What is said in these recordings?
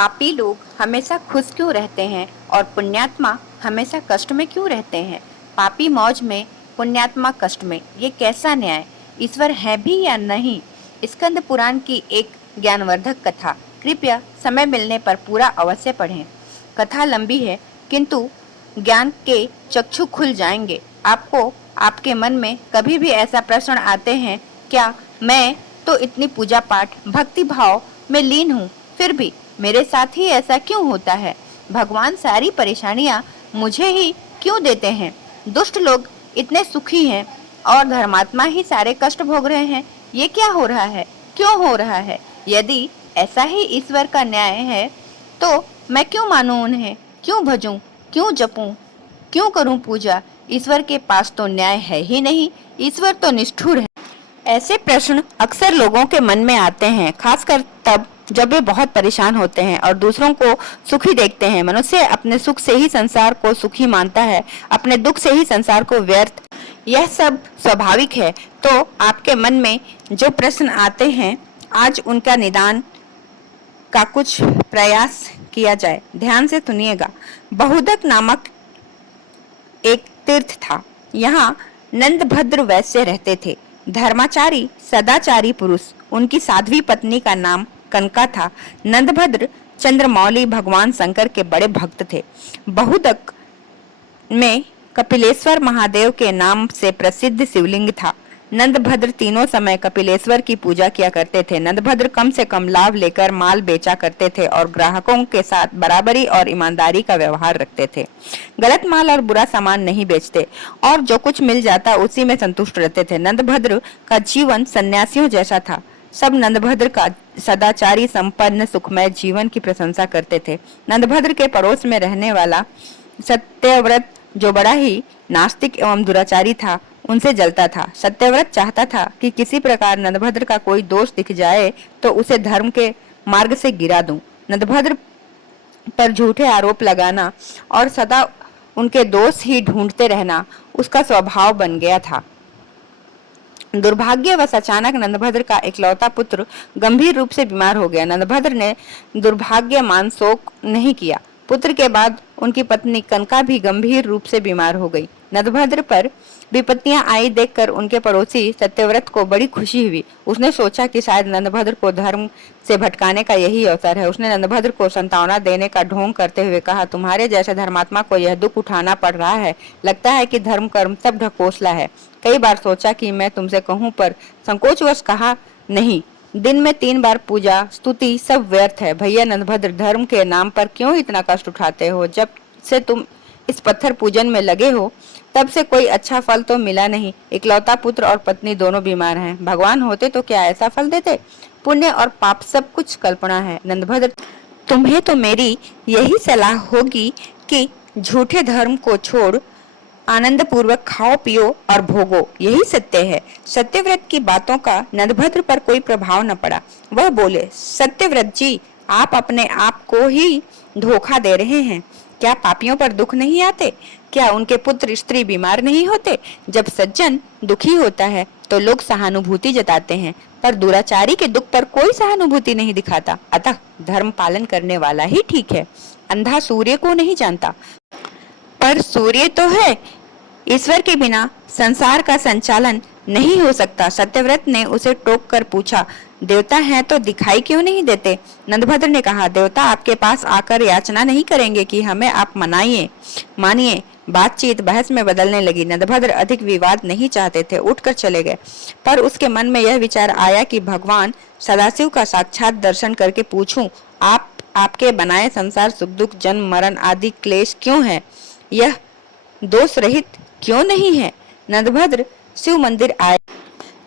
पापी लोग हमेशा खुश क्यों रहते हैं और पुण्यात्मा हमेशा कष्ट में क्यों रहते हैं? पापी मौज में, पुण्यात्मा कष्ट में, ये कैसा न्याय? ईश्वर है भी या नहीं? स्कंद पुराण की एक ज्ञानवर्धक कथा। कृपया समय मिलने पर पूरा अवश्य पढ़ें। कथा लंबी है, किंतु ज्ञान के चक्षु खुल जाएंगे। आपको आपके मन में कभी भी ऐसा प्रश्न आते हैं, क्या मैं तो इतनी पूजा पाठ भक्ति भाव में लीन हूँ, फिर भी मेरे साथ ही ऐसा क्यों होता है? भगवान सारी परेशानियां मुझे ही क्यों देते हैं? दुष्ट लोग इतने सुखी हैं और धर्मात्मा ही सारे कष्ट भोग रहे हैं। ये क्या हो रहा है? क्यों हो रहा है? यदि ऐसा ही ईश्वर का न्याय है तो मैं क्यों मानूं उन्हें? क्यों भजूं? क्यों जपूं? क्यों करूं पूजा? ईश्वर के पास तो न्याय है ही नहीं। ईश्वर तो निष्ठुर है। ऐसे प्रश्न अक्सर लोगों के मन में आते हैं, खासकर तब जब वे बहुत परेशान होते हैं और दूसरों को सुखी देखते हैं। मनुष्य अपने सुख से ही संसार को सुखी मानता है, अपने दुख से ही संसार को व्यर्थ। यह सब स्वाभाविक है। तो आपके मन में जो प्रश्न आते हैं, आज उनका निदान का कुछ प्रयास किया जाए। ध्यान से सुनिएगा। बहुदक नामक एक तीर्थ था। यहाँ नंदभद्र वैश्य रहते थे, धर्माचारी सदाचारी पुरुष। उनकी साध्वी पत्नी का नाम कनका था। नंदभद्र चंद्रमौली भगवान शंकर के बड़े भक्त थे। बहुदक में कपिलेश्वर महादेव के नाम से प्रसिद्ध शिवलिंग था। नंदभद्र तीनों समय कपिलेश्वर की पूजा किया करते थे। नंदभद्र कम से कम लाभ लेकर माल बेचा करते थे और ग्राहकों के साथ बराबरी और ईमानदारी का व्यवहार रखते थे। गलत माल और बुरा सामान नहीं बेचते और जो कुछ मिल जाता उसी में संतुष्ट रहते थे। नंदभद्र का जीवन सन्यासियों जैसा था। सब नंदभद्र का सदाचारी संपन्न सुखमय जीवन की प्रशंसा करते थे। नंदभद्र के पड़ोस में रहने वाला सत्यव्रत, जो बड़ा ही नास्तिक एवं दुराचारी था, उनसे जलता था। सत्यव्रत चाहता था कि किसी प्रकार नंदभद्र का कोई दोष दिख जाए तो उसे धर्म के मार्ग से गिरा दूं। नंदभद्र पर झूठे आरोप लगाना और सदा उनके दोष ही ढूंढते रहना उसका स्वभाव बन गया था। दुर्भाग्यवश अचानक नंदभद्र का इकलौता पुत्र गंभीर रूप से बीमार हो गया। नंदभद्र ने दुर्भाग्यमान शोक नहीं किया। पुत्र के बाद उनकी पत्नी कनका भी गंभीर रूप से बीमार हो गई। नंदभद्र पर विपत्तियां आई देखकर उनके पड़ोसी सत्यव्रत को बड़ी खुशी हुई। उसने सोचा कि शायद नंदभद्र को धर्म से भटकाने का यही अवसर है। उसने नंदभद्र को सांत्वना देने का ढोंग करते हुए कहा, तुम्हारे जैसे धर्मात्मा को यह दुख उठाना पड़ रहा है। लगता है कि धर्म कर्म सब ढकोसला है। कई बार सोचा कि मैं तुमसे कहूँ, पर संकोचवश कहा नहीं। दिन में 3 बार पूजा स्तुति सब व्यर्थ है। भैया नंदभद्र, धर्म के नाम पर क्यों इतना कष्ट उठाते हो? जब से तुम इस पत्थर पूजन में लगे हो तब से कोई अच्छा फल तो मिला नहीं। इकलौता पुत्र और पत्नी दोनों बीमार हैं। भगवान होते तो क्या ऐसा फल देते? पुण्य और पाप सब कुछ कल्पना है। नंदभद्र, तुम्हें तो मेरी यही सलाह होगी कि झूठे धर्म को छोड़ आनंद पूर्वक खाओ पियो और भोगो, यही सत्य है। सत्यव्रत की बातों का नंदभद्र पर कोई प्रभाव न पड़ा। वह बोले, सत्यव्रत जी, आप अपने आप को ही धोखा दे रहे हैं। क्या पापियों पर दुख नहीं आते? क्या उनके पुत्र स्त्री बीमार नहीं होते? जब सज्जन दुखी होता है तो लोग सहानुभूति जताते हैं, पर दुराचारी के दुख पर कोई सहानुभूति नहीं दिखाता। अतः धर्म पालन करने वाला ही ठीक है। अंधा सूर्य को नहीं जानता, पर सूर्य तो है। ईश्वर के बिना संसार का संचालन नहीं हो सकता। सत्यव्रत ने उसे टोक कर पूछा, देवता हैं तो दिखाई क्यों नहीं देते? नंदभद्र ने कहा, देवता आपके पास आकर याचना नहीं करेंगे कि हमें आप मानिए। बातचीत बहस में बदलने लगी। नंदभद्र अधिक विवाद नहीं चाहते थे, उठकर चले गए। पर उसके मन में यह विचार आया कि भगवान सदाशिव का साक्षात दर्शन करके पूछूं, आपके बनाए संसार सुख दुख जन्म मरण आदि क्लेश क्यों है? यह दोष रहित क्यों नहीं है? नंदभद्र शिव मंदिर आए,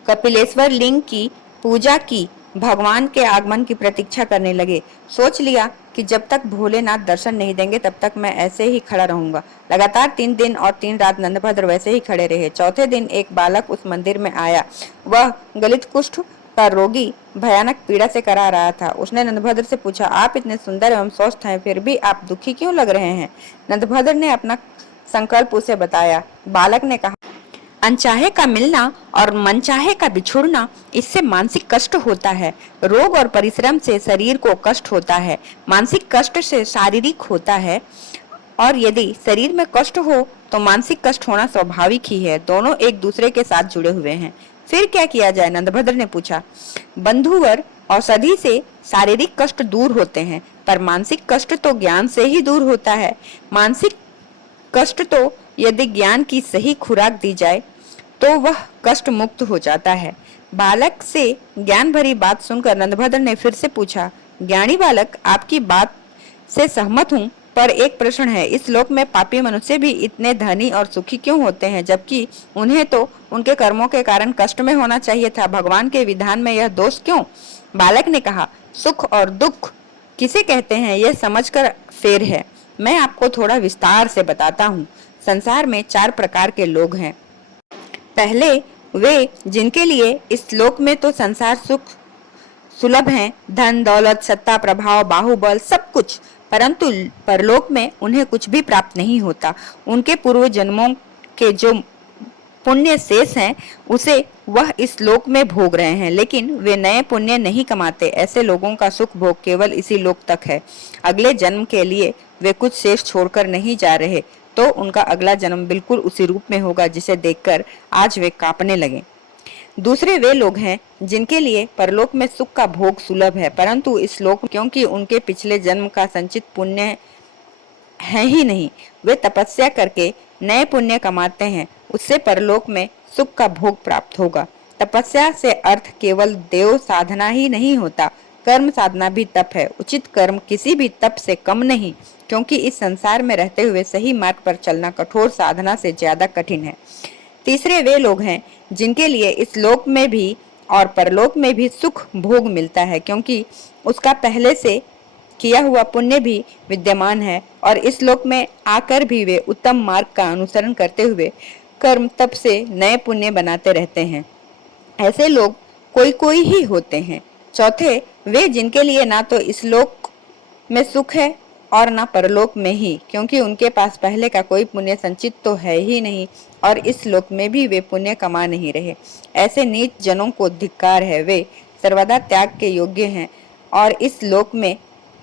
कपिलेश्वर लिंग की पूजा की, भगवान के आगमन की प्रतीक्षा करने लगे। सोच लिया कि जब तक भोलेनाथ दर्शन नहीं देंगे तब तक मैं ऐसे ही खड़ा रहूंगा। लगातार 3 दिन और 3 रात नंदभद्र वैसे ही खड़े रहे। चौथे दिन एक बालक उस मंदिर में आया। वह गलित कुष्ठ का रोगी भयानक पीड़ा से करा रहा था। उसने नंदभद्र से पूछा, आप इतने सुंदर एवं स्वस्थ हैं, फिर भी आप दुखी क्यों लग रहे हैं? नंदभद्र ने अपना संकल्प उसे बताया। बालक ने कहा, अनचाहे का मिलना और मनचाहे का बिछुड़ना, इससे मानसिक कष्ट होता है। रोग और परिश्रम से शरीर को कष्ट होता है, मानसिक कष्ट से शारीरिक होता है। और यदि शरीर में कष्ट हो तो मानसिक कष्ट होना स्वाभाविक ही है। दोनों एक दूसरे के साथ जुड़े हुए हैं। फिर क्या किया जाए, नंदभद्र ने पूछा। बंधुवर औषधि से शारीरिक कष्ट दूर होते हैं, पर मानसिक कष्ट तो ज्ञान से ही दूर होता है। मानसिक कष्ट तो यदि ज्ञान की सही खुराक दी जाए तो वह कष्ट मुक्त हो जाता है। बालक से ज्ञान भरी बात सुनकर नंदभद्र ने फिर से पूछा, ज्ञानी बालक, आपकी बात से सहमत हूँ, पर एक प्रश्न है। इस लोक में पापी मनुष्य भी इतने धनी और सुखी क्यों होते हैं, जबकि उन्हें तो उनके कर्मों के कारण कष्ट में होना चाहिए था। भगवान के विधान में यह दोष क्यों? बालक ने कहा, सुख और दुख किसे कहते हैं यह समझकर फेर है। मैं आपको थोड़ा विस्तार से बताता हूँ। संसार में 4 प्रकार के लोग हैं। पहले वे जिनके लिए इस लोक में तो संसार सुख सुलभ हैं, धन दौलत सत्ता प्रभाव बाहुबल सब कुछ, परंतु परलोक में उन्हें कुछ भी प्राप्त नहीं होता। उनके पूर्व जन्मों के जो पुण्य शेष हैं उसे वह इस लोक में भोग रहे हैं, लेकिन वे नए पुण्य नहीं कमाते। ऐसे लोगों का सुख भोग केवल इसी लोक तक है। अगले जन्म के लिए वे कुछ शेष छोड़कर नहीं जा रहे, तो उनका अगला जन्म बिल्कुल उसी रूप में होगा जिसे देखकर आज वे कांपने लगे। दूसरे वे लोग हैं जिनके लिए परलोक में सुख का भोग सुलभ है, परंतु इस लोक क्योंकि उनके पिछले जन्म का संचित पुण्य है ही नहीं, वे तपस्या करके नए पुण्य कमाते हैं, उससे परलोक में सुख का भोग प्राप्त होगा। तपस्या से अर्थ केवल देव साधना ही नहीं होता, कर्म साधना भी तप है। उचित कर्म किसी भी तप से कम नहीं, क्योंकि इस संसार में रहते हुए सही मार्ग पर चलना कठोर साधना से ज्यादा कठिन है। तीसरे वे लोग हैं जिनके लिए इस लोक में भी और परलोक में भी सुख भोग मिलता है, क्योंकि उसका पहले से किया हुआ पुण्य भी विद्यमान है और इस लोक में आकर भी वे उत्तम मार्ग का अनुसरण करते हुए कर्म तप से नए पुण्य बनाते रहते हैं। ऐसे लोग कोई कोई ही होते हैं। चौथे वे जिनके लिए ना तो इस लोक में सुख है और ना परलोक में ही, क्योंकि उनके पास पहले का कोई पुण्य संचित तो है ही नहीं और इस लोक में भी वे पुण्य कमा नहीं रहे। ऐसे नीच जनों को धिक्कार है। वे सर्वदा त्याग के योग्य हैं और इस लोक में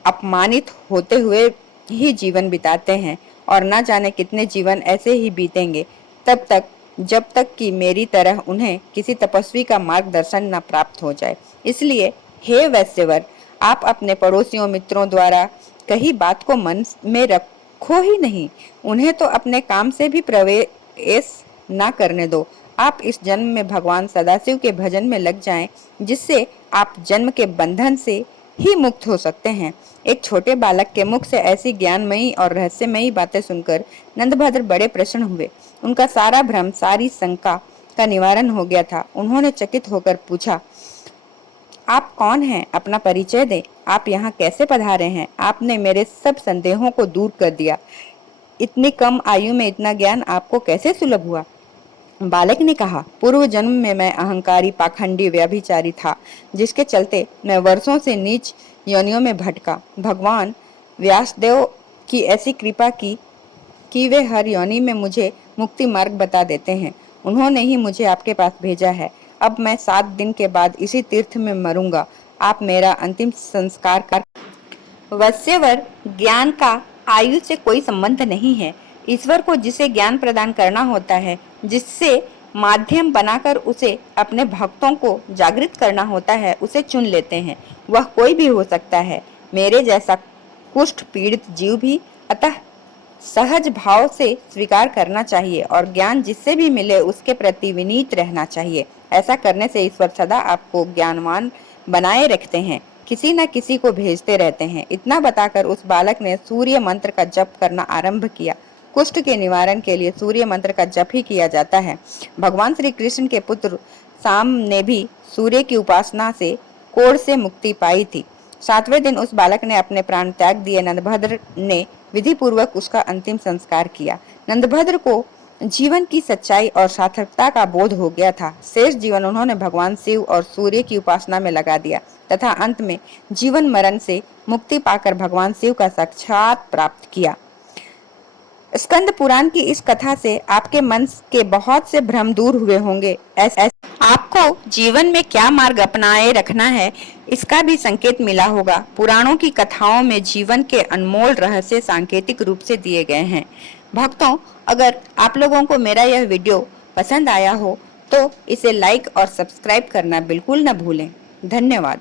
अपमानित होते हुए ही जीवन बिताते हैं और ना जाने कितने जीवन ऐसे ही बीतेंगे तब तक जब तक कि मेरी तरह उन्हें किसी तपस्वी का मार्गदर्शन न प्राप्त हो जाए। इसलिए हे वैश्यवर, आप अपने पड़ोसियों मित्रों द्वारा कही बात को मन में रखो ही नहीं। उन्हें तो अपने काम से भी प्रवेश ना करने दो। आप इस जन्म में भगवान सदाशिव के भजन में लग जाएं, जिससे आप जन्म के बंधन से ही मुक्त हो सकते हैं। एक छोटे बालक के मुख से ऐसी ज्ञानमयी और रहस्यमयी बातें सुनकर नंदभद्र बड़े प्रसन्न हुए। उनका सारा भ्रम, सारी शंका का निवारण हो गया था। उन्होंने चकित होकर पूछा, आप कौन हैं? अपना परिचय दें। आप यहाँ कैसे पधारे हैं? आपने मेरे सब संदेहों को दूर कर दिया। इतनी कम आयु में इतना ज्ञान आपको कैसे सुलभ हुआ? बालक ने कहा, पूर्व जन्म में मैं अहंकारी पाखंडी व्यभिचारी था, जिसके चलते मैं वर्षों से नीच योनियों में भटका। भगवान व्यासदेव की ऐसी कृपा की कि वे हर योनि में मुझे मुक्ति मार्ग बता देते हैं। उन्होंने ही मुझे आपके पास भेजा है। अब मैं 7 दिन के बाद इसी तीर्थ में मरूंगा। आप मेरा अंतिम संस्कार कर। वैश्यवर, ज्ञान का आयु से कोई संबंध नहीं है। ईश्वर को जिसे ज्ञान प्रदान करना होता है, जिससे माध्यम बनाकर उसे अपने भक्तों को जागृत करना होता है, उसे चुन लेते हैं। वह कोई भी हो सकता है, मेरे जैसा कुष्ठ पीड़ित जीव भी। अतः सहज भाव से स्वीकार करना चाहिए और ज्ञान जिससे भी मिले उसके प्रति विनीत रहना चाहिए। ऐसा करने से ईश्वर सदा आपको ज्ञानवान बनाए रखते हैं, किसी न किसी को भेजते रहते हैं। इतना बताकर उस बालक ने सूर्य मंत्र का जप करना आरंभ किया। कुष्ठ के निवारण के लिए सूर्य मंत्र का जप ही किया जाता है। भगवान श्री कृष्ण के पुत्र साम ने भी सूर्य की उपासना से कोढ़ से मुक्ति पाई थी। 7वें दिन उस बालक ने अपने प्राण त्याग दिए। नंदभद्र ने विधि पूर्वक उसका अंतिम संस्कार किया। नंदभद्र को जीवन की सच्चाई और सार्थकता का बोध हो गया था। शेष जीवन उन्होंने भगवान शिव और सूर्य की उपासना में लगा दिया तथा अंत में जीवन मरण से मुक्ति पाकर भगवान शिव का साक्षात प्राप्त किया। स्कंद पुराण की इस कथा से आपके मन के बहुत से भ्रम दूर हुए होंगे। आपको जीवन में क्या मार्ग अपनाए रखना है, इसका भी संकेत मिला होगा। पुराणों की कथाओं में जीवन के अनमोल रहस्य सांकेतिक रूप से दिए गए हैं। भक्तों, अगर आप लोगों को मेरा यह वीडियो पसंद आया हो तो इसे लाइक और सब्सक्राइब करना बिल्कुल न भूलें। धन्यवाद।